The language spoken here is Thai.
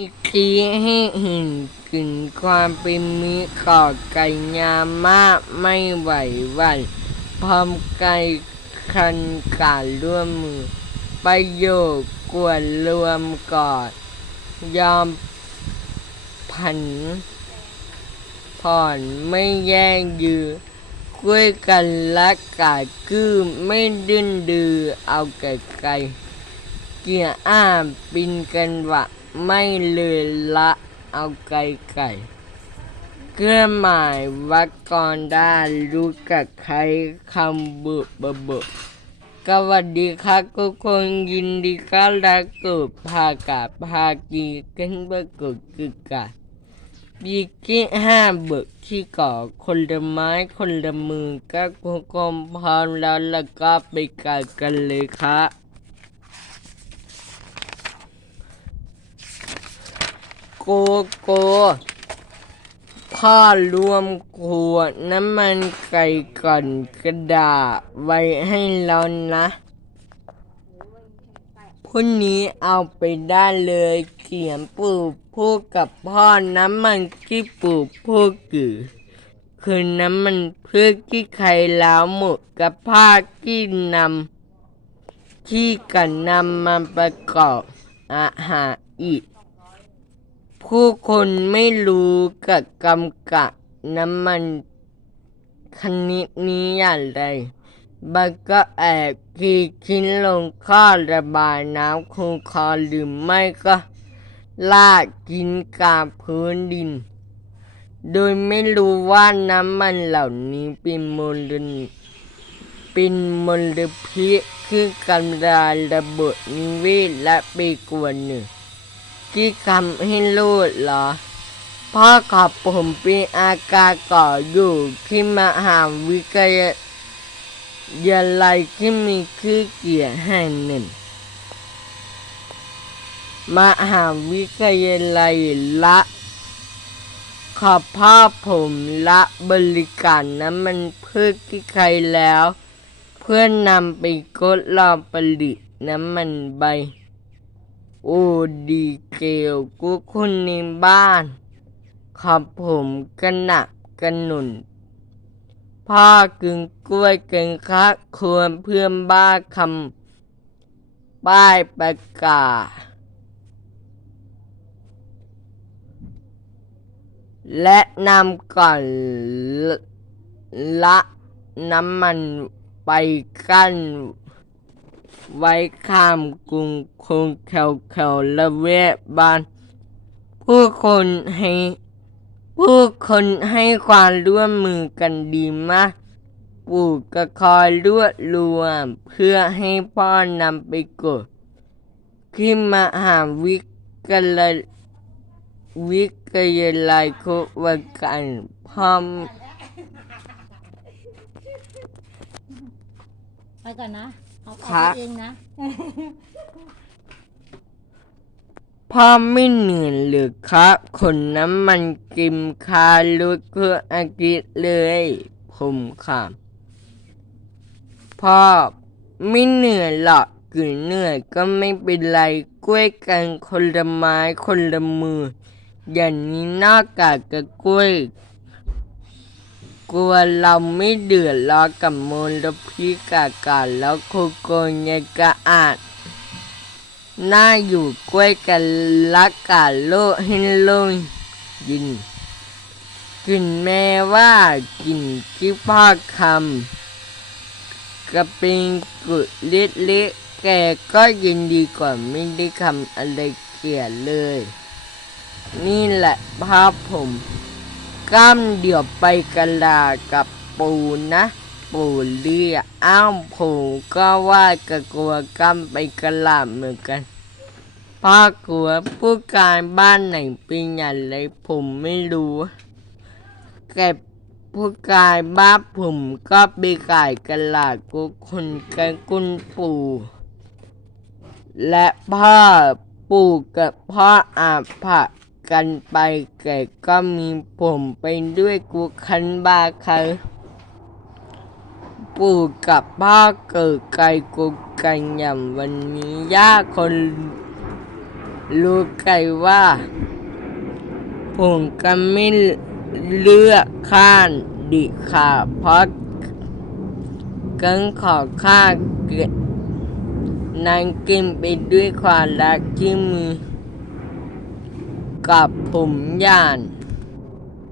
อีกทีให้เห็นถึงความเป็นมิตรต่อไก่งามากไม่ไหวหวั่นพร้อมไก่คันการร่วมมือ ประโยชน์กวนรวมกอด ยอมผัน ผ่อนไม่แย่งยือคุยกันและกาดกือไม่ดื้นดือเอาไก่ไก่เกี่ยอ้ามปินกันวะ ไม่เลยละเอาไก่ไก่เครื่องหมายวรรคกรได้รู้กับใครคำเบุบเบุสวัสดีครับทุกคนยินดีต้อนรับสู่ภากาภากีกันเบอร์กุกึกกาบีกิห้าเบิกที่ก่อคนละไม้คนละมือก็กุกลมพร้อมแล้วแล้วก็ไปกันกันเลยครับ โกโก้พ่อรวมขวดน้ำมันไก่ก่อนกระดาษไว้ให้เรานะพรุ่งนี้เอาไปได้เลยเขียนปู่พูดกับพ่อน้ำมันที่ปู่พูดคือคือน้ำมันพืชที่ใครแล้วหมดกับผ้าที่นำที่กันนำมาประกอบอาหารอีก ผู้คนไม่รู้กับกำกับน้ำมันชนิดนี้อย่างไรบันก็แอบทีชิ้นลงข้อระบายน้ำคงคอหรือไม่ก็ลาดกินกาพื้นดิน โดยไม่รู้ว่าน้ำมันเหล่านี้เป็นมลเป็นมลพิษคือกำลังระเบิดนิเวศและไปกวนหนึ่ง ที่ทำให้รู้เหรอ พ่อกับผมเป็นอากาก่ออยู่ที่มหาวิทยาลัยที่มีชื่อเกียรติแห่งหนึ่งมหาวิทยาลัยละขอพ่อผมละบริการน้ำมันพืชที่ใครแล้ว เพื่อนำไปทดลองผลิตน้ำมันใบ โอ้ดีเกลกูคนในบ้านขอบผมกันหนักกันหนุนพ่อกึ่งกล้วยกึ่งคักควรเพื่อนบ้าคำป้ายประกาศและนำก่อนละละน้ำมันไปกั้น ไว้ข้ามกรุงคงแขวแขวละเวบาน ผู้คนให้ ผู้คนให้ความร่วมมือกันดีมากปู่ก็คอยรวดรวม เพื่อให้พ่อนำไปกดที่มหาวิทยาลัยวิทยาลัยคุวกันพร้อมไปก่อนนะ เอาครัเอาบไปเองนะ พ่อไม่เหนื่อยหรือครับขนน้ำมันกิมคาลุดเพื่ออากิตเลย ผมค่ะ พ่อไม่เหนื่อยหรอกคือเหนื่อยก็ไม่เป็นไรกล้วยกันคนละไม้คนละมือ อย่างนี้นอกจากกับกล้วย กลัวเราไม่เดือดร้อนกับมลพิษอากาศแล้วโคโกยกะอาจน่าอยู่กล้วยกันละกาโลกให้โลงยินถึงแม้ว่ากินที่พ่อคำกระเป็นกุล็เล็กๆแกก็ยินดีกว่าไม่ได้คำอะไรเกลียดเลย นี่แหละภาพผม กล้ามเดี๋ยวไปกันลากับปูนะ ปูเรียอ้าวผมก็ว่ากะกลัวกล้ามไปกระลาเหมือนกันพ่อกลัวผู้การบ้านไหนเป็นอย่างไรผมไม่รู้แก่ผู้การบ้านผมก็ไปขายกระลาดกุคนกันกุนปู่และพ่อปู่กับพ่ออาผัก กันไปแก่ก็มีผมไปด้วยกูคันบาเขาปู่กับพ่อเกิดไกลกูกันอย่างวันนี้ย่าคนรู้ไกันว่า ผมก็ไม่เลือกข้านดิค่ะเพราะกังขอข้าเกิดนางกินไปด้วยความรักที่มี กับผมย่าน